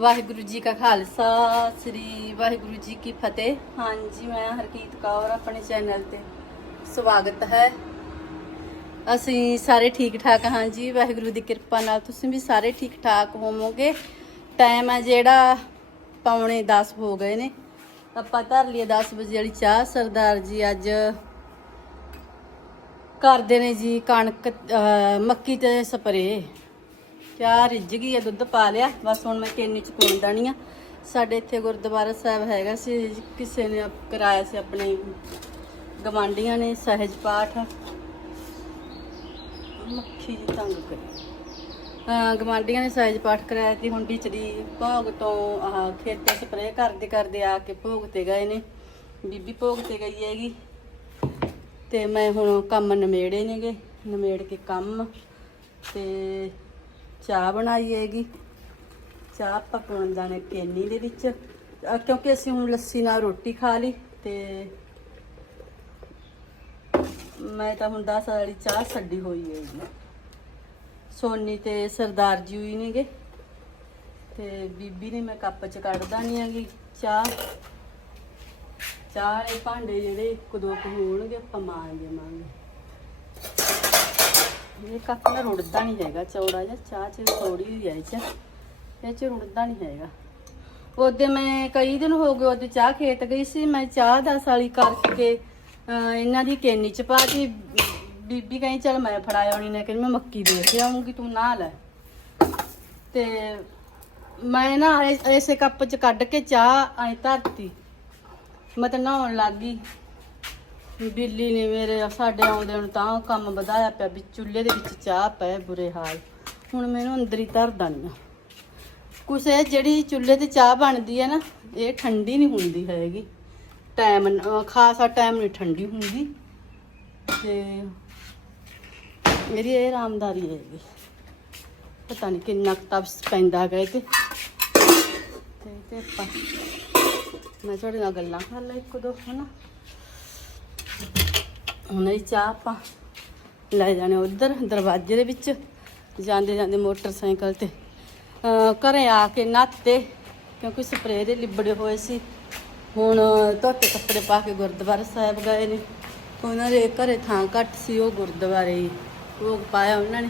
ਵਾਹਿਗੁਰੂ ਜੀ ਕਾ ਖਾਲਸਾ, ਸ੍ਰੀ ਵਾਹਿਗੁਰੂ ਜੀ ਕੀ ਫਤਿਹ। ਹਾਂਜੀ, ਮੈਂ ਹਰਕੀਤ ਕੌਰ, ਆਪਣੇ ਚੈਨਲ ਤੇ ਸਵਾਗਤ ਹੈ। ਅਸੀਂ ਸਾਰੇ ਠੀਕ ਠਾਕ ਹਾਂ ਜੀ। ਵਾਹਿਗੁਰੂ ਦੀ ਕਿਰਪਾ ਨਾਲ ਤੁਸੀਂ ਵੀ ਸਾਰੇ ਠੀਕ ਠਾਕ ਹੋਵੋਗੇ। ਟਾਈਮ ਹੈ ਜਿਹੜਾ ਪੌਣੇ 10 ਹੋ ਗਏ ਨੇ। ਆਪਾਂ ਧਰ ਲਈਏ 10 ਵਜੇ ਵਾਲੀ ਚਾਹ। ਸਰਦਾਰ ਜੀ ਅੱਜ ਕਰਦੇ ਨੇ ਜੀ ਕਣਕ, ਅਹ ਮੱਕੀ ਤੇ ਸਪਰੇ ਚਾਹ ਰਿੱਝ ਗਈ ਆ ਦੁੱਧ ਪਾ ਲਿਆ। ਬਸ ਹੁਣ ਮੈਂ ਕੇਨੀ ਚ ਪਾਉਣ ਦਾਣੀ ਆ। ਸਾਡੇ ਇੱਥੇ ਗੁਰਦੁਆਰਾ ਸਾਹਿਬ ਹੈਗਾ ਸੀ। ਕਿਸੇ ਨੇ ਕਰਾਇਆ ਸੀ ਆਪਣੇ ਗਵਾਂਡੀਆਂ ਨੇ ਸਹਿਜ ਪਾਠ। ਮੱਖੀ ਜੀ ਤੰਗ ਕਰੀ। ਗਵਾਂਡੀਆਂ ਨੇ ਸਹਿਜ ਪਾਠ ਕਰਾਇਆ ਤੇ ਹੁਣ ਟੀਚਰੀ ਭੋਗ ਤੋਂ ਆਹ ਖੇਤੇ ਸਪਰੇ ਕਰਦੇ ਕਰਦੇ ਆ ਕੇ ਭੋਗ ਤੇ ਗਏ ਨੇ। ਬੀਬੀ ਭੋਗ ਤੇ ਗਈ ਹੈਗੀ। ਤੇ ਮੈਂ ਹੁਣ ਕੰਮ ਨਿਮੇੜੇ ਨੇਗੇ। ਨਿਮੇੜ ਕੇ ਕੰਮ। ਤੇ ਚਾਹ ਬਣਾਈ ਹੈਗੀ। ਚਾਹ ਆਪਾਂ ਪਾਉਣ ਜਾਣੇ ਕੇਨੀ ਦੇ ਵਿੱਚ। ਕਿਉਂਕਿ ਅਸੀਂ ਹੁਣ ਲੱਸੀ ਨਾਲ ਰੋਟੀ ਖਾ ਲਈ ਤੇ ਮੈਂ ਤਾਂ ਹੁਣ 10 ਵਾਲੀ ਚਾਹ ਛੱਡੀ ਹੋਈ ਹੈ ਜੀ। ਸੋਨੀ ਤੇ ਸਰਦਾਰ ਜੀ ਹੋਈ ਨੇਗੇ। ਤੇ ਬੀਬੀ ਨੇ ਮੈਂ ਕੱਪ ਚ ਕੱਢਦਾ ਨਹੀਂ ਹੈਗੀ ਚਾਹ। ਚਾਹ ਦੇ ਭਾਂਡੇ ਜਿਹੜੇ ਇੱਕ ਦੋ ਕੁ ਹੋਣਗੇ, ਆਪਾਂ ਮਾਂਗੇ ਮਾਂਗੇ ਇਹ ਕੱਪ ਨਾ ਰੁੜਦਾ ਨਹੀਂ ਹੈਗਾ, ਚੌੜਾ ਜਿਹਾ ਚਾਹ ਚ ਥੋੜੀ ਹੋਈ ਹੈ ਇਹ ਚ ਇਹ ਚ ਰੁੜਦਾ ਨਹੀਂ ਹੈਗਾ। ਉਹਦੇ ਮੈਂ ਕਈ ਦਿਨ ਹੋ ਗਏ ਉਹਦੇ ਚਾਹ ਖੇਤ ਗਈ ਸੀ, ਮੈਂ ਚਾਹ ਦਾ ਸਾਲੀ ਕਰਕੇ ਇਹਨਾਂ ਦੀ ਕੇਨੀ ਚ ਪਾਤੀ ਬੀਬੀ ਕਹਿੰਦੀ, ਚਲ ਮੈਂ ਫੜਾ ਆਉਣੀ ਨੇ ਕਹਿੰਦੀ ਮੈਂ ਮੱਕੀ ਦੇ ਕੇ ਆਉਂਗੀ ਤੂੰ ਨਾ ਲੈ। ਤੇ ਮੈਂ ਨਾ ਇਸੇ ਕੱਪ ਚ ਕੱਢ ਕੇ ਚਾਹ ਐ ਧਰਤੀ। ਮੈਂ ਤਾਂ ਨਹਾਉਣ ਲੱਗ ਗਈ। ਬਿੱਲੀ ਨੇ ਮੇਰੇ ਸਾਡੇ ਆਉਂਦੇ ਨੂੰ ਤਾਂ ਕੰਮ ਵਧਾਇਆ ਪਿਆ ਵੀ ਚੁੱਲ੍ਹੇ ਦੇ ਵਿੱਚ ਚਾਹ ਪਏ ਬੁਰੇ ਹਾਲ। ਹੁਣ ਮੈਨੂੰ ਅੰਦਰ ਹੀ ਧਰਦਾ ਨਹੀਂ ਆ। ਕੁਛ ਇਹ ਜਿਹੜੀ ਚੁੱਲ੍ਹੇ ਤੇ ਚਾਹ ਬਣਦੀ ਹੈ ਨਾ, ਇਹ ਠੰਡੀ ਨਹੀਂ ਹੁੰਦੀ ਹੈਗੀ। ਟਾਈਮ ਖਾਸਾ ਟਾਈਮ ਨਹੀਂ ਠੰਡੀ ਹੁੰਦੀ। ਤੇ ਮੇਰੀ ਇਹ ਆਰਾਮਦਾਰੀ ਹੈਗੀ। ਪਤਾ ਨਹੀਂ ਕਿੰਨਾ ਕੁ ਤਪਸ ਪੈਂਦਾ ਹੈਗਾ ਇਹ ਤੇ। ਤੇ ਤੇ ਮੈਂ ਤੁਹਾਡੇ ਨਾਲ ਗੱਲਾਂ ਕਰ ਲਾਂ ਇੱਕ ਦੋ, ਹਨਾ? ਹੁਣ ਇਹ ਚਾਹ ਆਪਾਂ ਲੈ ਜਾਣੇ ਉਧਰ, ਦਰਵਾਜ਼ੇ ਦੇ ਵਿੱਚ। ਜਾਂਦੇ ਜਾਂਦੇ ਮੋਟਰਸਾਈਕਲ ਤੇ। ਅਹ ਘਰੇ ਆ ਕੇ ਨਹਾਤੇ, ਕਿਉਂਕਿ ਸਪਰੇਅ ਦੇ ਲਿਬੜੇ ਹੋਏ ਸੀ। ਹੁਣ ਧੋਤੇ ਕੱਪੜੇ ਪਾ ਕੇ ਗੁਰਦੁਆਰਾ ਸਾਹਿਬ ਗਏ ਨੇ। ਉਹਨਾਂ ਦੇ ਘਰੇ ਥਾਂ ਘੱਟ ਸੀ, ਉਹ ਗੁਰਦੁਆਰੇ ਹੀ ਭੋਗ ਪਾਇਆ ਉਹਨਾਂ ਨੇ।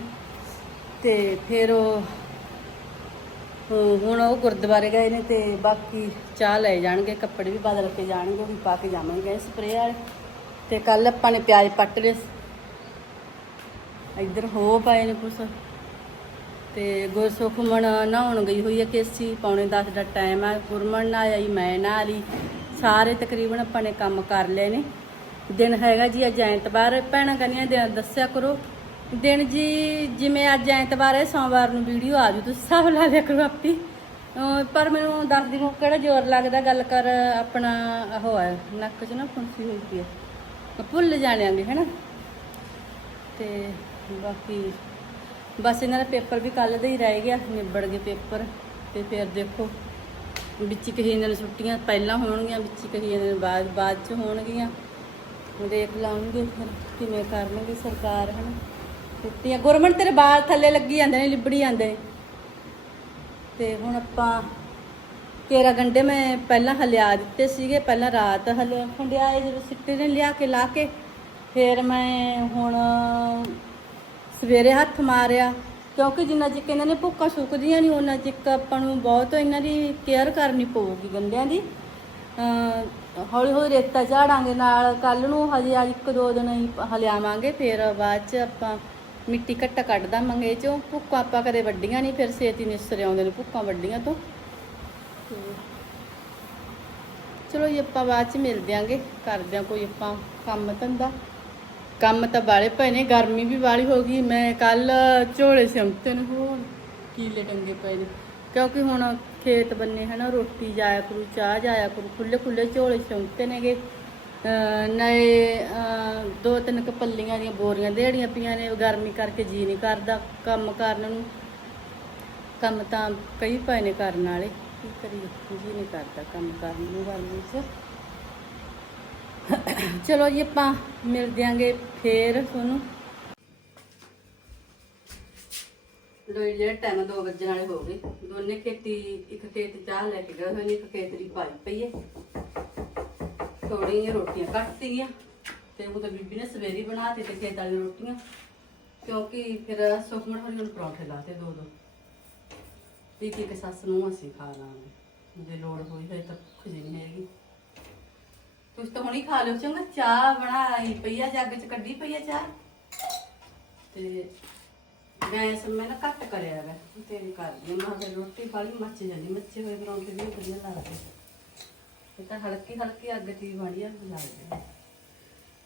ਤੇ ਫਿਰ ਉਹ ਹੁਣ ਉਹ ਗੁਰਦੁਆਰੇ ਗਏ ਨੇ ਤੇ ਬਾਕੀ ਚਾਹ ਲੈ ਜਾਣਗੇ, ਕੱਪੜੇ ਵੀ ਬਦਲ ਕੇ ਜਾਣਗੇ, ਉਹ ਵੀ ਪਾ ਕੇ ਜਾਵਾਂਗੇ ਸਪਰੇਅ ਵਾਲੇ। ਤੇ ਕੱਲ ਆਪਾਂ ਨੇ ਪਿਆਜ਼ ਪੱਟ ਲਏ ਇੱਧਰ ਹੋ ਪਏ ਨੇ ਕੁਛ। ਤੇ ਗੁਰਸੁਖਮਣ ਨਹਾਉਣ ਗਈ ਹੋਈ ਹੈ ਕੇਸੀ, ਪੌਣੇ 10 ਦਾ ਟਾਈਮ ਆ। ਗੁਰਮਣ ਨਾ ਆਈ, ਮੈਂ ਨਾ ਆਲੀ ਸਾਰੇ ਤਕਰੀਬਨ ਆਪਾਂ ਨੇ ਕੰਮ ਕਰ ਲਏ ਨੇ। ਦਿਨ ਹੈਗਾ ਜੀ ਅੱਜ ਐਤਵਾਰ। ਭੈਣਾਂ ਕਹਿੰਦੀਆਂ ਦਿਨ ਦੱਸਿਆ ਕਰੋ। ਦਿਨ ਜੀ ਜਿਵੇਂ ਅੱਜ ਐਤਵਾਰ ਹੈ, ਸੋਮਵਾਰ ਨੂੰ ਵੀਡੀਓ ਆ ਜੂ। ਤੁਸੀਂ ਹਿਸਾਬ ਲਾ ਲਿਆ ਕਰੋ ਆਪੀ। ਪਰ ਮੈਨੂੰ ਦੱਸਦੀ ਨੂੰ ਕਿਹੜਾ ਜ਼ੋਰ ਲੱਗਦਾ। ਗੱਲ ਕਰ ਆਪਣਾ ਉਹ ਹੈ ਨੱਕ 'ਚ ਨਾ ਫੁੰਸੀ ਹੋਈ ਪਈ ਹੈ ਭੁੱਲ ਜਾਣਾਂਗੇ ਹੈਨਾ? ਤੇ ਬਾਕੀ ਬਸ ਇਹਨਾਂ ਦਾ ਪੇਪਰ ਵੀ ਕੱਲ ਦਾ ਹੀ ਰਹਿ ਗਿਆ, ਨਿਬੜ ਗਏ ਪੇਪਰ, ਤੇ ਫਿਰ ਦੇਖੋ ਵਿੱਚ ਕਹੀ ਇਹਨਾਂ ਨੇ ਛੁੱਟੀਆਂ ਪਹਿਲਾਂ ਹੋਣਗੀਆਂ, ਵਿੱਚ ਕਹੀ ਇਹਨਾਂ ਨੇ ਬਾਅਦ ਬਾਅਦ ਚ ਹੋਣਗੀਆਂ। ਦੇਖ ਲਾਂਗੇ ਫਿਰ ਕਿਵੇਂ ਕਰਨਗੇ ਸਰਕਾਰ, ਹਨਾ? ਛੁੱਟੀਆਂ ਗੁਰਮਨ ਤੇਰੇ ਬਾਲ ਥੱਲੇ ਲੱਗੀ ਜਾਂਦੇ ਨੇ, ਲਿਬੜੀ ਜਾਂਦੇ ਨੇ। ਤੇ ਹੁਣ ਆਪਾਂ ਕੇਰਾ ਗੰਡੇ ਮੈਂ ਪਹਿਲਾਂ ਹਲਿਆ ਦਿੱਤੇ ਸੀਗੇ, ਪਹਿਲਾਂ ਰਾਤ ਹਲਿਆ ਖੰਡਿਆਏ ਜਦੋਂ ਸਿੱਟੇ ਨੇ ਲਿਆ ਕੇ, ਲਾ ਕੇ, ਫਿਰ ਮੈਂ ਹੁਣ ਸਵੇਰੇ ਹੱਥ ਮਾਰਿਆ, ਕਿਉਂਕਿ ਜਿੰਨਾ ਚਿਕ ਇਹਨਾਂ ਨੇ ਭੁੱਕਾਂ ਸੁੱਕਦੀਆਂ ਨਹੀਂ ਉਹਨਾਂ ਚਿਕ ਆਪਾਂ ਨੂੰ ਬਹੁਤ ਇਹਨਾਂ ਦੀ ਕੇਅਰ ਕਰਨੀ ਪਊਗੀ ਗੰਡਿਆਂ ਦੀ। ਹੌਲੀ ਹੌਲੀ ਰੇਤਾ ਝਾੜਾਂਗੇ ਨਾਲ ਕੱਲ ਨੂੰ ਹਜੇ ਅੱਜ ਇੱਕ ਦੋ ਦਿਨ ਹੀ ਹਲਿਆਵਾਂਗੇ, ਫਿਰ ਬਾਅਦ ਚ ਆਪਾਂ ਮਿੱਟੀ ਘੱਟਾ ਕੱਢ ਦਾਂਗੇ, ਇਹ ਚੋਂ ਭੁੱਕਾਂ ਆਪਾਂ ਕਦੇ ਵੱਡੀਆਂ ਨਹੀਂ ਫਿਰ ਛੇਤੀ ਨਿਸਰ ਆਉਂਦੇ ਨੇ ਭੁੱਕਾਂ ਵੱਡੀਆਂ ਤੋਂ। ਚਲੋ ਜੀ, ਆਪਾਂ ਬਾਅਦ ਚ ਮਿਲਦੇ ਆਂਗੇ ਕਰਦੇ ਆਂ ਕੋਈ ਆਪਾਂ ਕੰਮ ਧੰਦਾ। ਕੰਮ ਤਾਂ ਬਾਲੇ ਪਏ ਨੇ, ਗਰਮੀ ਵੀ ਵਾਲੀ ਹੋ ਗਈ। ਮੈਂ ਕੱਲ ਝੋਲੇ ਸਿਮਤੇ ਨੇ, ਹੋਰ ਕੀਲੇ ਟੰਗੇ ਪਏ ਨੇ। ਕਿਉਂਕਿ ਹੁਣ ਖੇਤ ਬੰਨੇ ਹਨਾ, ਰੋਟੀ ਜਾਇਆ ਕਰੂ, ਚਾਹ ਜਾਇਆ ਕਰੂ ਖੁੱਲੇ ਖੁੱਲੇ ਝੋਲੇ ਸਿਮਤੇ ਨੇਗੇ। ਅਹ ਨਏ ਦੋ ਤਿੰਨ ਕੁ ਪੱਲੀਆਂ ਦੀਆਂ ਬੋਰੀਆਂ ਦੇੜੀਆਂ ਪਈਆਂ ਨੇ ਗਰਮੀ ਕਰਕੇ ਜੀ ਨਹੀਂ ਕਰਦਾ ਕੰਮ ਕਰਨ ਨੂੰ। ਕੰਮ ਤਾਂ ਕਈ ਪਏ ਨੇ ਕਰਨ ਵਾਲੇ। ਕੀ ਕਰੀਏ ਜੀ ਨਹੀਂ ਕਰਦਾ ਕੰਮ ਕਰਨ ਨੂੰ ਗਰਮੀ 'ਚ ਚਲੋ ਜੀ, ਆਪਾਂ ਮਿਲ ਦਿਆਂਗੇ ਫੇਰ ਤੁਹਾਨੂੰ। ਲੋਈ ਜਿਹੜੇ ਟਾਈਮ 2 ਵਜੇ ਵਾਲੇ ਹੋ ਗਏ। ਦੋਨੇ ਖੇਤੀ, ਇੱਕ ਖੇਤ ਚਾਹ ਲੈ ਕੇ ਗਏ ਹੋਏ ਨੇ, ਇੱਕ ਖੇਤ ਦੀ ਪਾਈ ਪਈ ਹੈ। ਥੋੜੀਆਂ ਜਿਹੀਆਂ ਰੋਟੀਆਂ ਸੀਗੀਆਂ ਤੇ ਉਹ ਤਾਂ ਬੀਬੀ ਨੇ ਸਵੇਰੀ ਬਣਾ ਤੇ ਖੇਤ ਵਾਲੀਆਂ ਰੋਟੀਆਂ। ਕਿਉਂਕਿ ਫਿਰ ਸੁਖਮਣ ਹੋਰੀ ਨੂੰ ਪਰੌਂਠੇ ਲਾਤੇ ਦੋ ਦੋ ਵੀ ਇੱਕ ਕਿ ਸੱਸ ਨੂੰ ਅਸੀਂ ਖਾ ਲਾਂਗੇ। ਜੇ ਲੋੜ ਹੋਈ ਹੋਏ ਤਾਂ ਭੁੱਖ ਜੀ ਨਹੀਂ ਹੈਗੀ। ਤੁਸੀਂ ਤਾਂ ਹੁਣੀ ਖਾ ਲਿਓ, ਚੰਗਾ ਚਾਹ ਬਣਾਈ ਪਈ ਆ, ਜੱਗ ਚ ਕੱਢੀ ਪਈ ਆ ਚਾਹ। ਤੇ ਗੈਸ ਮੈਂ ਨਾ ਘੱਟ ਕਰਿਆ ਵਾ ਤੇ ਕਰਦੀ ਮੈਂ ਫਿਰ ਰੋਟੀ ਖਾਲੀ ਮੱਚ ਜਾਂਦੀ, ਮੱਚੇ ਹੋਏ ਪਰੌਂਠੇ ਵੀ ਵਧੀਆ ਲੱਗਦੇ। ਇਹ ਤਾਂ ਹਲਕੀ ਹਲਕੀ ਅੱਗ ਤੇ ਵਧੀਆ ਲੱਗਦੇ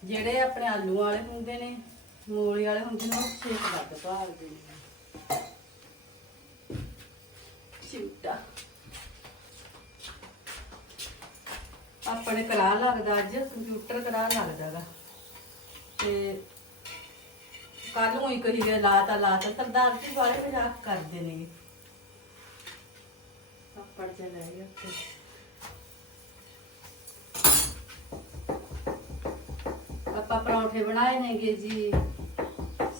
ਜਿਹੜੇ ਆਪਣੇ ਆਲੂ ਵਾਲੇ ਹੁੰਦੇ ਨੇ, ਮੂਲੀ ਵਾਲੇ ਹੁੰਦੇ ਨੇ, ਉਹ ਛੇਕ ਵੱਧ ਭਾਲਦੇ ਨੇ। ਚਿਮਟਾ। ਆਪਣੇ ਕਰਾ ਲੱਗਦਾ ਅੱਜ, ਕੰਪਿਊਟਰ ਕਰਾ ਲੱਗਦਾਗਾ। ਤੇ ਕੱਲ ਨੂੰ ਹੀ ਕਹੀ ਗਏ ਲਾਤਾ ਲਾਤਾ, ਸਰਦਾਰ ਜੀ ਵਾਲੇ ਮਜ਼ਾਕ ਕਰਦੇ ਨੇ। ਪਾਪੜ ਚ ਲੈ ਗਿਆ ਆਪਾਂ ਪਰੌਂਠੇ ਬਣਾਏ ਨੇਗੇ ਜੀ।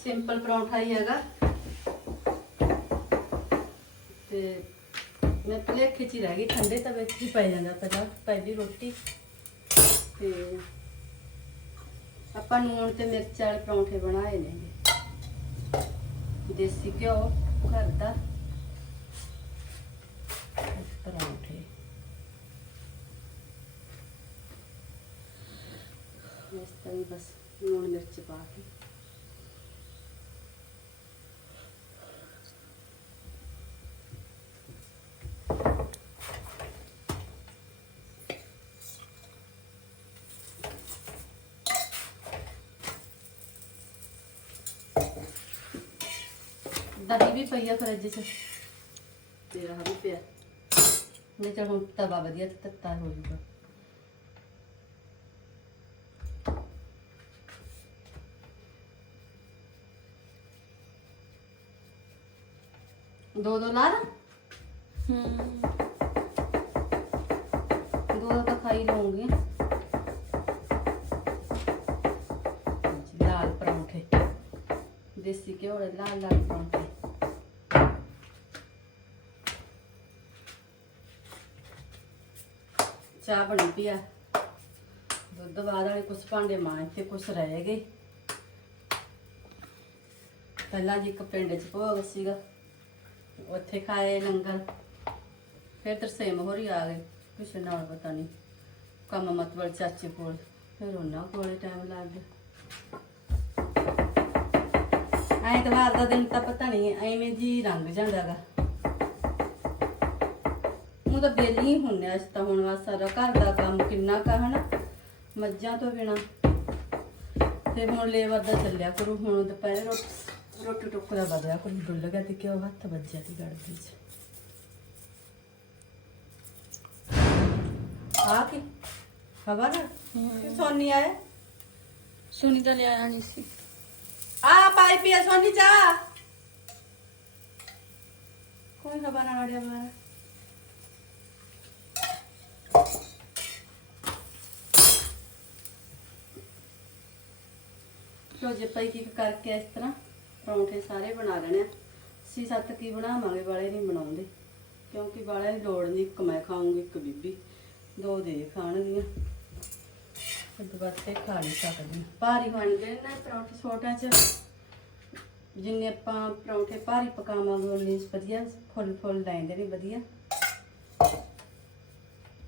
ਸਿੰਪਲ ਪਰੌਂਠਾ ਹੀ ਹੈਗਾ। ਤੇ ਮੈਂ ਭੁਲੇਖੇ ਚ ਹੀ ਰਹਿ ਗਈ, ਠੰਡੇ ਤਵੇ 'ਚ ਹੀ ਪੈ ਜਾਂਦਾ ਪਹਿਲਾਂ ਪਹਿਲੀ ਰੋਟੀ। ਤੇ ਆਪਾਂ ਨੂਣ ਤੇ ਮਿਰਚ ਵਾਲੇ ਪਰੌਂਠੇ ਬਣਾਏ ਨੇ। ਦੇਸੀ ਘਿਓ ਘਰ ਦਾ। ਪਰੌਂਠੇ। ਇਸ ਤਰ੍ਹਾਂ ਹੀ ਬਸ ਨੂਣ ਮਿਰਚ ਪਾ ਕੇ। ਦਹੀਂ ਵੀ ਪਈ ਆ ਫਰਿੱਜ 'ਚ। ਤੇ ਆਹ ਵੀ ਪਿਆ। ਨਹੀਂ ਤਾਂ ਹੁਣ ਤਵਾ ਵਧੀਆ ਤੱਤਾ ਹੋ ਜਾਊਗਾ। ਦੋ ਦੋ ਲਾ ਹੂੰ ਦੋ ਦੋ ਤਾਂ ਖਾਈ ਲਵਾਂਗੇ ਲਾਲ ਪਰੌਂਠੇ। ਦੇਸੀ ਘਿਓ ਵਾਲੇ ਲਾਲ ਲਾਲ ਪਰੌਂਠੇ। ਚਾਹ ਬਣੀ ਪਈ ਆ। ਦੁੱਧ ਬਾਅਦ ਵਾਲੇ ਕੁਛ ਭਾਂਡੇ ਮਾਂ ਤੇ ਕੁਛ ਰਹਿ ਗਏ। ਪਹਿਲਾਂ ਜੀ ਇੱਕ ਪਿੰਡ 'ਚ ਭੋਗ ਸੀਗਾ। ਉੱਥੇ ਖਾਏ ਲੰਗਰ। ਫਿਰ ਤਰਸੇਮ ਹੋਰੀ ਆ ਗਏ। ਕੁਛ ਨਾਲ ਪਤਾ ਨਹੀਂ ਕੰਮ ਮਤਵਲ ਚਾਚੇ ਕੋਲ। ਫਿਰ ਉਹਨਾਂ ਕੋਲੇ ਟਾਈਮ ਲੱਗ ਗਿਆ। ਐਤਵਾਰ ਦਾ ਦਿਨ ਤਾਂ ਪਤਾ ਨਹੀਂ ਐਵੇਂ ਜੀ ਰੰਗ ਜਾਂਦਾਗਾ ਉਹ ਤਾਂ ਬੇਲੀ ਹੁੰਨੇ ਅੱਜ ਤਾਂ ਹੁਣ ਵਾ ਸਾਰਾ ਘਰ ਦਾ ਕੰਮ ਕਿੰਨਾ ਕਾ ਹਨਾ ਮੱਝਾਂ ਤੋਂ ਬਿਨਾ। ਤੇ ਹੁਣ ਲੇਬਰ ਦਾ ਚੱਲਿਆ ਕਰੂ ਹੁਣ ਦੁਪਹਿਰੇ ਰੋਟੀ ਰੋਟੀ ਟੁੱਕ ਦਾ ਵਧਿਆ ਕੋਈ ਡੁੱਲ ਗਿਆ ਤੇ ਕਿਉਂ ਹੱਥ ਵੱਜਿਆ ਤੇ ਗੜਦੀ ਚ। ਆ ਕੀ? ਨਾ ਕਿ ਸੋਨੀ ਆਏ ਸੁਨੀ ਤਾਂ ਲਿਆਇਆ ਨਹੀਂ ਸੀ। ਆ ਪਾਈ ਪਿਆ ਸੋਨੀ ਚਾ ਕੋਈ ਹਵਾ ਨਾ ਆੜਿਆ ਮਾਰਾ ਲੋ ਜੇ ਪਈ ਕੀ ਕਰਕੇ ਇਸ ਤਰ੍ਹਾਂ ਪਰੌਂਠੇ ਸਾਰੇ ਬਣਾ ਲੈਣੇ ਆ। ਅਸੀਂ ਸੱਤ ਕੀ ਬਣਾਵਾਂਗੇ, ਵਾਲੇ ਨਹੀਂ ਬਣਾਉਂਦੇ, ਕਿਉਂਕਿ ਵਾਲੇ ਦੀ ਲੋੜ ਨਹੀਂ, ਇੱਕ ਮੈਂ ਖਾਉਂਗੀ ਇੱਕ ਬੀਬੀ। ਦੋ ਦੇ ਖਾਣਗੀਆਂ। ਦੁਬਾਰੇ ਖਾ ਨਹੀਂ ਸਕਦੇ ਭਾਰੀ ਬਣ ਗਏ ਨਾ ਪਰੌਂਠੇ ਛੋਟਿਆਂ ਚ। ਜਿੰਨੇ ਆਪਾਂ ਪਰੌਂਠੇ ਭਾਰੀ ਪਕਾਵਾਂਗੇ ਉਨੇ ਵਧੀਆ ਫੁੱਲ ਫੁੱਲ ਲੈਂਦੇ ਨੇ, ਵਧੀਆ।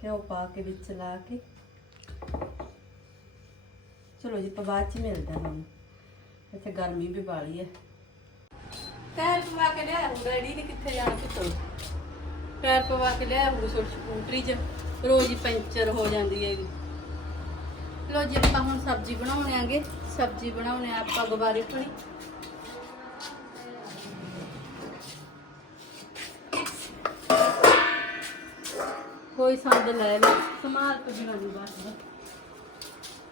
ਘਿਓ ਪਾ ਕੇ ਵਿੱਚ ਲਾ ਕੇ। ਚਲੋ ਜੀ, ਆਪਾਂ ਬਾਅਦ ਚ ਮਿਲਦਾ ਹਾਂ ਹੁਣ ਇੱਥੇ ਗਰਮੀ ਵੀ ਬਾਲੀ ਹੈ ਟਾਇਰ ਪਵਾ ਕੇ ਲਿਆ ਰੈਡੀ ਨੇ ਕਿੱਥੇ ਜਾਣ ਕਿਤੋਂ? ਟਾਇਰ ਪਵਾ ਕੇ ਲਿਆ ਉਹ ਛੋਟੀ ਸਕੂਟਰੀ 'ਚ, ਰੋਜ਼ ਹੀ ਪੈਂਚਰ ਹੋ ਜਾਂਦੀ ਹੈ ਲੋ ਜੀ, ਆਪਾਂ ਹੁਣ ਸਬਜ਼ੀ ਬਣਾਉਣੇ ਆਂਗੇ। ਸਬਜ਼ੀ ਬਣਾਉਣੇ ਆ ਆਪਾਂ ਗੁਬਾਰੇ ਫੜੀ ਕੋਈ ਸੰਦ ਲੈ ਲੈ ਸਮਾਲ ਕੇ ਬਣਾਉਣੀ ਬਸ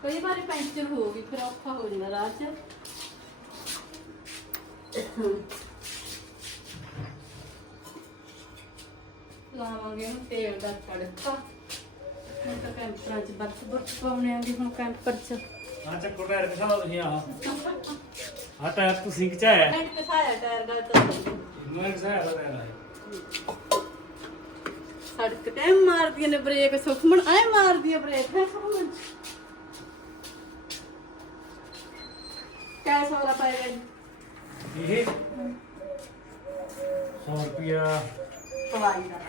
ਕਈ ਵਾਰੀ ਪੈਂਚਰ ਹੋ ਗਈ ਫਿਰ ਔਖਾ ਹੋ ਜਾਂਦਾ ਰਾਹ 'ਚ। ਲਾਵਾਂਗੇ ਹੁਣ ਤੇਲ ਦਾ ਤੜਕਾ। ਹੁਣ ਤਾਂ ਕੈਂਪਰਾਂ 'ਚ ਬਰਫ ਬਰਫ ਪਾਉਣੇ ਆਂਗੇ ਹੁਣ ਕੈਂਪਰ 'ਚ। ਹਾਂ ਚੱਕੋ ਟਾਇਰ ਦਿਖਾਓ ਤੁਸੀਂ ਆਹ। ਆਹ ਟਾਇਰ ਤੁਸੀਂ ਖਿਚਾਇਆ। ਮੈਂ ਕਿਸਾਇਆ ਟਾਇਰ ਦਾ ਤਾਂ ਮੈਂ ਕਿਹਾ ਦਾ ਰਹਿਣਾ ਸੜਕ ਤੇ ਮਾਰਦੀਆਂ ਨੇ ਬ੍ਰੇਕ ਸੁਖਮਣ ਐ ਮਾਰਦੀਆਂ ਬ੍ਰੇਕ ਹੈ ਸੁਖਮਣ ਕੈ ਸੌਰਾ ਪਾਏਗਾ ਜੀ? ਇਹ 100 ਰੁਪਿਆ ਪਵਾਈ ਦਾ।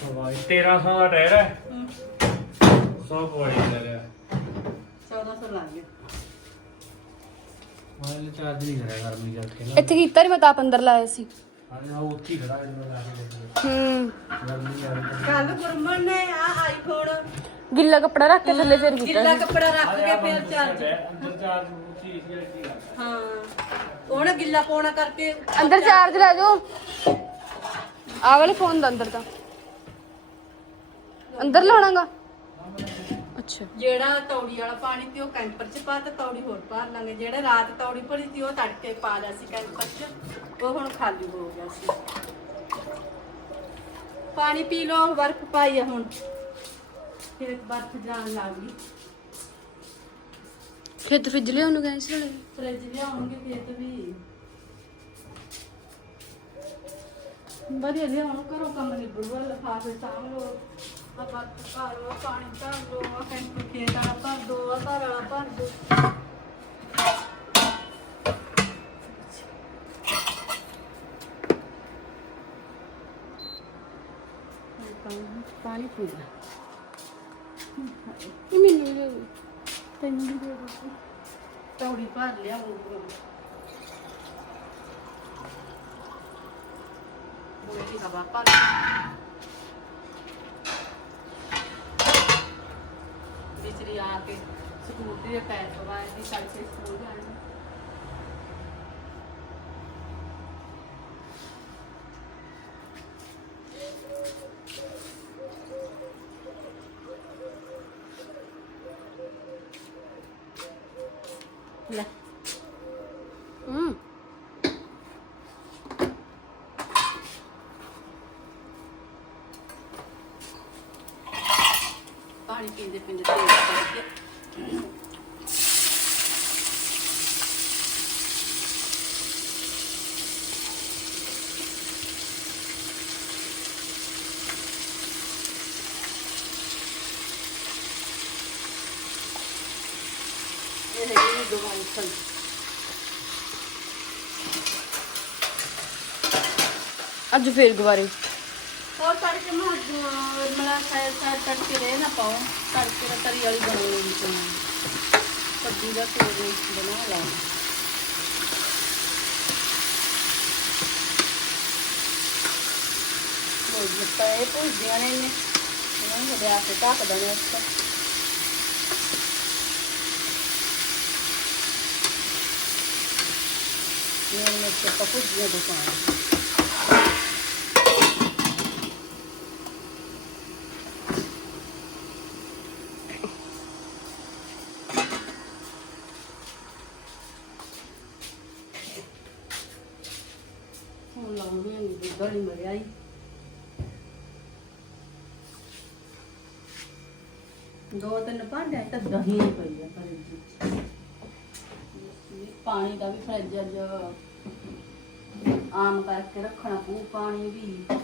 ਸਵਾਈ 1300 ਦਾ ਟਾਇਰ ਹੈ। ਹਮ, 100 ਪਵਾਈ ਦਾ ਰਿਹਾ 1400 ਲੱਗ ਗਿਆ। ਮੈਂ ਚਾਰਜ ਨਹੀਂ ਕਰਿਆ ਗਰਮੀ ਜਾ ਕੇ ਨਾ। ਇੱਥੇ ਕੀਤਾ ਨਹੀਂ ਮੈਂ ਤਾਂ ਆਪ ਅੰਦਰ ਲਾਇਆ ਸੀ। ਹਾਂ ਉਹ ਉੱਥੇ ਹੀ ਖੜਾ ਜਦੋਂ ਲਾ ਕੇ ਦੇਖੋ ਹੂੰ। ਗਰਮੀ ਆ ਰਹੀ ਕੱਲ ਗੁਰਮਨ ਨੇ ਆ ਆਈਫੋਨ ਗਿੱਲਾ ਕੱਪੜਾ ਰੱਖ ਕੇ ਥੱਲੇ ਫਿਰ ਕੀਤਾ ਗਿੱਲਾ ਕੱਪੜਾ ਰੱਖ ਕੇ ਫੇਰ ਚਾਰਜ ਅੰਦਰ ਚਾਰਜ ਉੱਚੀ ਇਸ ਲਈ ਹਾਂ। ਉਹਨੇ ਗਿੱਲਾ ਪਾਉਣਾ ਕਰਕੇ ਅੰਦਰ ਚਾਰਜ ਲੈ ਜਾਓ। ਆ ਵਾਲੇ ਫੋਨ ਦਾ ਅੰਦਰ ਦਾ। ਅੰਦਰ ਲਾਉਣਾਗਾ। ਅੱਛਾ। ਜਿਹੜਾ ਤੌੜੀ ਵਾਲਾ ਪਾਣੀ ਤੇ ਉਹ ਕੈਂਪਰ ਚ ਪਾ ਤੇ ਤੌੜੀ ਹੋਰ ਭਰ ਲਾਂਗੇ। ਜਿਹੜਾ ਰਾਤ ਤੌੜੀ ਭਰੀ ਸੀ ਉਹ ਤੜਕੇ ਪਾ ਲਿਆ ਸੀ ਕੈਂਪਰ ਚ। ਉਹ ਹੁਣ ਖਾਲੀ ਹੋ ਗਿਆ ਸੀ। ਪਾਣੀ ਪੀ ਲਓ ਬਰਫ਼ ਪਾਈ ਆ ਹੁਣ। ਫਿਰ ਬਰਫ਼ ਜਾਣ ਲੱਗ ਗਈ। ਖੇਤ ਫਿੱਜ ਲਿਆ ਉਹਨੂੰ ਗਏ ਸੀ ਨਾਲੇ। ਫ੍ਰਿਜ ਲਿਆਉਣਗੇ ਫਿਰ ਵੀ। ਵਧੀਆ ਲਿਆਉਣ ਕਰੋ ਕੰਮ ਨਿਬੜੂਗਾ ਲਫਾਫੇ ਸਾਂਭ ਲਓ। ਆ ਬਰਫ਼ ਪਾ ਲਓ ਪਾਣੀ ਭਰ ਲਓ ਆ ਕੈਂਪਰ ਖੇਤ ਵਾਲਾ ਭਰ ਦੋ ਆ ਘਰ ਵਾਲਾ ਭਰ ਦੋ। ਪਾਣੀ ਪੂਰਾ ਇਹ ਮੈਨੂੰ ਦੇ ਦਿਓ। ਤੈਨੂੰ ਦੇ ਦੋ ਤੌੜੀ ਭਰ ਲਿਆ ਉਹ ਬੋਲੀ ਹਵਾ ਭਰ। ਵਿਚਰੀ ਆ ਕੇ ਸਕੂਟਰੀ ਦੇ ਪੈਰ ਪਵਾਏ ਦੀ ਸਾਈਡ ਸੇ ਸਕੂਲ ਜਾਣੀ। ਲੈ ਹੂੰ ਪਾਣੀ ਪੀਂਦੇ ਪੀਂਦੇ ਤੇਲ ਕਰਕੇ ਇਹ ਹੈਗੀ ਦਵਾਈ ਖਲ ਅੱਜ ਫੇਰ ਗੁਬਾਰੇ ਹੋਰ ਤੜਕੇ ਮੈਂ ਮਲਾ ਸਾਇਦ ਸਾਇਦ ਤੜਕੇ ਰਹਿ ਨਾ ਪਾਉ ਤੜਕੇ ਦਾ ਤਰੀ ਵਾਲੀ ਬਣਾਉਣੀ ਵਿੱਚ ਸਬਜ਼ੀ ਦਾ ਤੇਲ ਬਣਾ ਲਾ ਉਹ ਜਿੱਤਾ ਇਹ ਭੁੱਜੀਆਂ ਨੇ ਇਹਨੇ ਇਹਨਾਂ ਨੂੰ ਵਿਆਹ ਕੇ ਢੱਕ ਦੇਣੇ ਉੱਤੇ ਇਹ ਮਿਰਚ ਪਾ ਭੁੱਜੀਆਂ ਦੁਕਾਨ ਹੁਣ ਲਾਉਣੀ ਹੈ ਦੁੱਧ ਵਾਲੀ ਮਰਿਆਈ ਦੋ ਤਿੰਨ ਭਾਂਡੇ ਤਾਂ ਦਹੀਂ ਪਈ ਆ ਫਰਿੱਜ ਵਿੱਚ। ਪਾਣੀ ਦਾ ਵੀ ਫਰਿੱਜ ਅੱਜ ਆਮ ਕਰਕੇ ਰੱਖਣਾ ਪਊ, ਪਾਣੀ ਵੀ।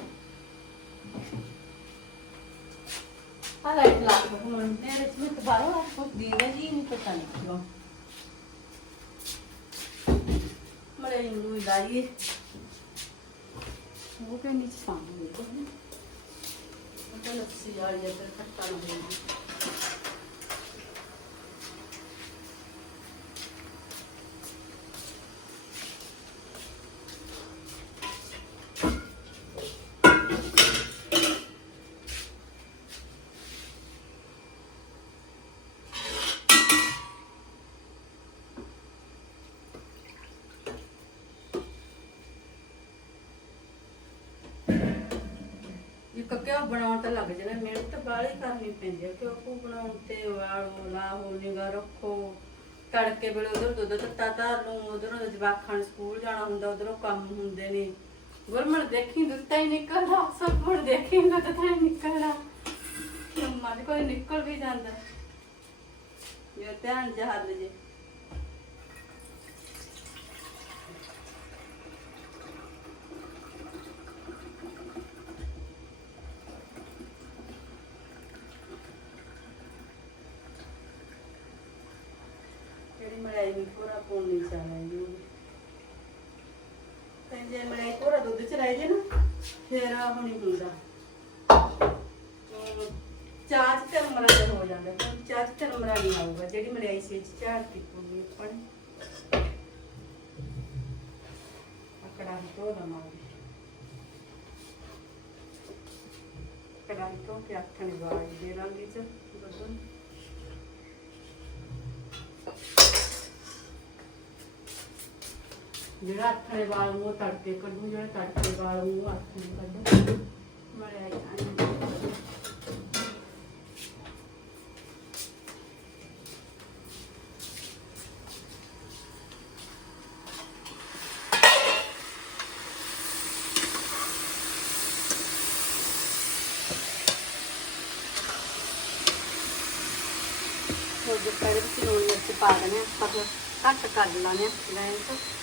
ਆ ਲਾਈਟ ਲਾ ਕੇ ਹੁਣ ਮੇਰੇ ਵਿੱਚ ਬਾਹਰੋਂ ਆ ਕੁਝ ਦੀ ਹੈ ਜੀ ਨਹੀਂ ਪਤਾ ਨਹੀਂ ਕਿਉਂ। ਮਰੇ ਨੂੰ ਲਾਈਏ। ਉਹ ਕਹਿੰਦੀ ਸੀ ਸਾਹਮਣੇ ਦੇਖੋ ਉਹ ਤਾਂ ਲੱਸੀ ਵਾਲੀ ਹੈ ਤੇ ਖੱਟਾ ਨਾ ਹੋਵੇ ਇੱਕ ਕਿਉਂ ਬਣਾਉਣ ਤੇ ਲੱਗ ਜਾਣਾ, ਮਿਹਨਤ ਬਾਹਲੀ ਕਰਨੀ ਪੈਂਦੀ ਹੈ ਕਿਉਂ ਬਣਾਉਣ ਤੇ ਵਾਲੋ, ਲਾਹੋ ਨਿਗਾ ਰੱਖੋ। ਤੜਕੇ ਵੇਲੇ ਉਧਰ ਦੁੱਧ ਤੱਤਾ ਧਰ ਨੂੰ ਉਧਰੋਂ ਜਵਾਖਾਂ ਸਕੂਲ ਜਾਣਾ ਹੁੰਦਾ, ਉਧਰੋਂ ਕੰਮ ਹੁੰਦੇ ਨੇ। ਗੁਰਮਣ ਦੇਖੀ ਦਿੱਤਾ ਹੀ ਨਿਕਲਦਾ, ਸਭ ਹੁਣ ਦੇਖੀ ਦੁੱਧ ਤਾਂ ਨਿਕਲਦਾ। ਮੰਮਾ ਦੇ ਕੋਈ ਨਿਕਲ ਵੀ ਜਾਂਦਾ। ਇਹ ਧਿਆਨ ਜਹਾਲ ਜੇ। ਹੁਣ ਨਹੀਂ ਚਾਹਿਆ ਜੀ। ਤੇ ਜੇ ਮਲਾਈ ਪੂਰਾ ਦੁੱਧ ਚ ਰਹਿ ਜੇ ਨਾ, ਫਿਰ ਉਹ ਹੁੰਦਾ। ਚਾਹ ਤੇ ਮਰਾ ਜਿਹਾ ਹੋ ਜਾਂਦਾ। ਚਾਹ ਤੇ ਮਰਾ ਨਹੀਂ ਆਊਗਾ, ਜਿਹੜੀ ਮਲਾਈ ਸੀ ਚਾਹ ਟਿਕੂਗੀ ਆਪਾਂ ਨੇ। ਤੋਂ ਲਵਾਂਗੇ ਕੜਾਈ ਤੋਂ ਕਿ ਅੱਖਾਂ ਦੀ ਦੇ ਰੰਗ ਚ ਬਦਲ ਜਿਹੜਾ ਹੱਥ ਦੇ ਵਾਲ ਨੂੰ ਤੜਕੇ ਕੱਢੂ, ਜਿਹੜਾ ਤੜਕੇ ਵਾਲ ਨੂੰ ਹੱਥ ਨੂੰ ਕੱਢੂ। ਮੜਿਆ ਜਾਣਾ ਥੋੜੀ ਪਹਿਲੇ ਵਿੱਚ ਪਾ ਦੇਣੇ ਆਪਾਂ ਫਿਰ ਘੱਟ ਕਰ ਲਾਣੇ ਗੈਸ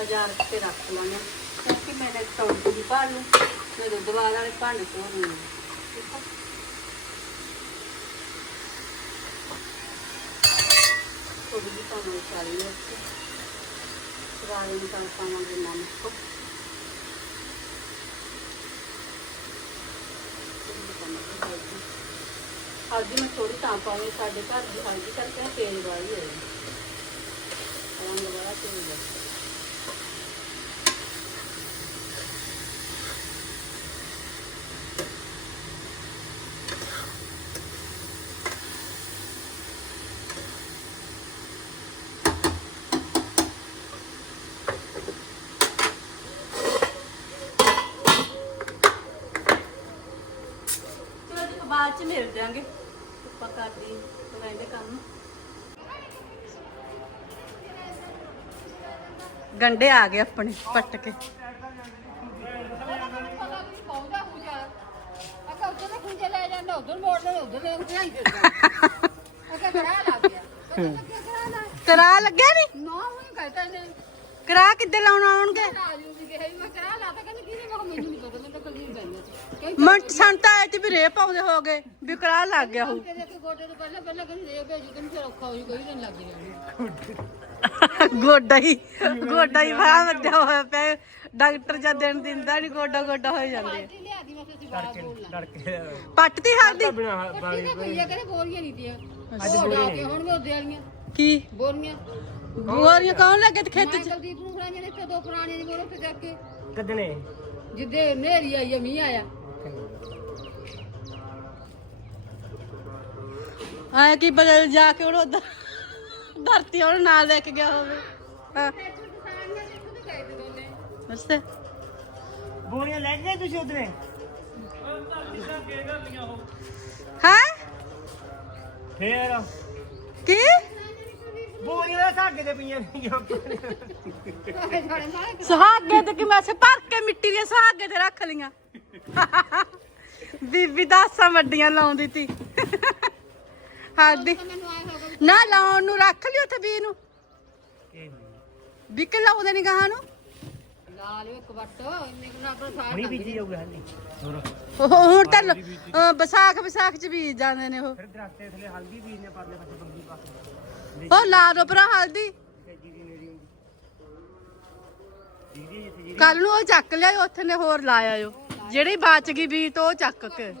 1000 ਤੇ ਰੱਖ ਲਵਾਂਗੇ ਕਿਉਂਕਿ ਮੈਂ ਇੱਕ ਟੌਂਕ ਦੀ ਪਾ ਲੂੰ ਮੈਂ ਦੁੱਧ ਵਾਲੇ ਭਾਂਡੇ ਤੋਂ ਲੂੰ ਠੀਕ ਹੈ ਥੋੜੀ ਜਿਹੀ ਤੁਹਾਨੂੰ ਉਸਾਰੀ ਰੱਖੀ। ਰਾਣੀ ਨੂੰ ਤਾਂ ਪਾਵਾਂਗੇ ਨਮਕ। ਹਲਦੀ ਮੈਂ ਥੋੜੀ ਤਾਂ ਪਾਉਂਗੀ, ਸਾਡੇ ਘਰ ਦੀ ਹਲਦੀ ਕਰਕੇ ਤੇਜ਼ ਵਾਲੀ ਹੋਈ ਉਹਨਾਂ ਦਾ ਬੜਾ ਤੇਜ਼ ਹੈ ਗੰਡੇ ਆ ਗਏ ਆਪਣੇ ਪੱਟ ਕੇ। ਕਰਾ ਲੱਗ ਗਿਆ ਲੱਗਿਆ ਨਹੀਂ ਨਾ? ਉਹ ਕਹਿੰਦਾ ਨੇ ਕਰਾ ਕਿੱਦੇ ਲਾਉਣ ਆਉਣਗੇ? ਆ ਮੰਟ ਸੰਤਾ ਆਏ ਤੇ ਵੀ ਰੇ ਪਾਉਂਦੇ ਹੋ ਗਏ, ਵੀ ਕਰਾ ਲੱਗ ਗਿਆ ਹੋ ਗੋਡੇ ਤੋਂ ਪਹਿਲਾਂ ਪਹਿਲਾਂ ਕਹਿੰਦੇ ਦੇ ਭੇਜੀ ਕਹਿੰਦੇ ਫਿਰ ਔਖਾ ਹੋਈ ਕੋਈ ਦਿਨ ਲੱਗ ਜਾਣੀ ਗੋਡਾ ਹੀ ਗੋਡਾ ਹੀ ਬਾਹ ਵੱਜਿਆ ਹੋਇਆ ਪਿਆ ਡਾਕਟਰ ਜਦ ਦਿਨ ਦਿੰਦਾ ਨਹੀਂ ਗੋਡਾ ਗੋਡਾ ਹੋ ਜਾਂਦੇ। ਬਾਹਰ ਲੜਕੇ ਪੱਟ ਤੀ ਬਿਨਾ ਕਹਿੰਦੇ ਨਹੀਂ ਕੇ ਹੁਣ ਉਹ ਦੇ ਵਾਲੀਆਂ। ਕੀ? ਬੋਰੀਆਂ। ਗੋਰੀਆਂ ਕੌਣ ਲੱਗੇ ਤੇ ਖੇਤ ਚ? ਕੁਲਦੀਪ ਨੂੰ ਫੜਾਈਆਂ ਨੇ ਤੇ ਦੋ ਪੁਰਾਣੀਆਂ ਦੀ ਬੋਰੋ ਤੇ ਜਾ ਕੇ ਕੱਢਣੇ। ਜਿੱਦੇ ਨੇਰੀ ਆਈ ਆ ਮੀਂਹ ਆਇਆ। ਆਇਆ ਕੀ ਬਦਲ ਜਾ ਕੇ ਉਹਨੂੰ ਉੱਧਰ? ਧਰਤੀ ਉਹਨੂੰ ਨਾਲ ਲੈ ਕੇ ਗਿਆ ਹੋਵੇ। ਹਾਂ। ਅੱਛਾ ਬੋਰੀਆਂ ਲੈ ਗਏ ਤੁਸੀਂ ਉਧਰੇ? ਹਾਂ? ਫੇਰ? ਕੀ? ਬੋਰੀਆਂ ਦਾ ਸਾਗੇ ਤੇ ਪਈਆਂ ਨੇ ਸੁਹਾਗੇ ਤੇ ਕਿ ਮੈਂ ਸੇ ਭਰ ਕੇ ਮਿੱਟੀ ਦੀਆਂ ਸੁਹਾਗੇ ਤੇ ਰੱਖ ਲੀਆਂ ਬੀਬੀ ਦਾਸਾਂ ਵੱਡੀਆਂ ਲਾਉਂਦੀ ਤੀ। ਹੋਗਾ ਨਾ ਲਾਉਣ ਨੂੰ ਰੱਖ ਲਿਓ ਉੱਥੇ ਬੀ ਨੂੰ। ਬਿਕ ਲਾਉਂਦੇ ਨਹੀਂ ਗਾਹਾਂ ਨੂੰ। ਲਾ ਲਿਓ ਇੱਕ ਵੱਟ। ਇੰਨੇ ਕੁ ਨਾਲ ਆਪਣਾ ਸਾਰ ਹੁਣੀ ਬੀਜੀ ਜਾਊਗਾ ਹਾਂਜੀ। ਹੋਰ। ਉਹ ਹੁਣ ਤਾਂ ਲ- ਅਹ ਵਿਸਾਖ ਵਿਸਾਖ ਚ ਬੀਜ ਜਾਂਦੇ ਨੇ ਉਹ। ਫਿਰ ਦਰਖਤ ਦੇ ਥੱਲੇ ਹਲਦੀ ਬੀਜਨੇ ਪਰਲੇ ਪਾਸੇ ਬੰਦੀ ਪਾ ਕੇ। ਉਹ ਲਾ ਦੋ ਭਰਾ ਹਲਦੀ। ਤੇ ਜੀਰੀ ਨੇਰੀ ਹੁੰਦੀ ਜੀਰੀ ਜਿੱਥੇ ਜੀਰੀ ਕੱਲ ਨੂੰ ਉਹ ਚੱਕ ਲਿਆਓ ਉੱਥੇ ਨੇ ਹੋਰ ਲਾ ਆਇਓ ਜਿਹੜੀ ਬਚ ਗਈ ਬੀ ਤੋਂ ਉਹ ਚੱਕ ਕੇ।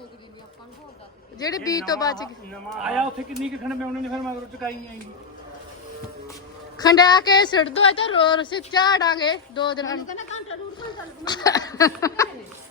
ਜਿਹੜੀ ਬੀ ਤੋਂ ਬਚ ਗਈ ਨਵਾਂ ਆਇਆ ਉੱਥੇ ਕਿੰਨੀ ਕਿ ਖੰਡ ਪਿਆਉਣੇ ਨੇ ਫਿਰ ਮਗਰੋਂ ਚਕਾਈ ਆਏਗੀ ਖੰਡਾ ਕੇ ਸਿੱਟ ਦੋ ਇਹ ਤਾਂ ਰੋਰ ਸਿ ਝਾੜਾਂਗੇ ਦੋ ਦਿਨਾਂ ਨੂੰ। ਕਹਿੰਦਾ ਘੰਟਾ ਡੂਢ ਘੰਟਾ ਲੱਗਣਾ।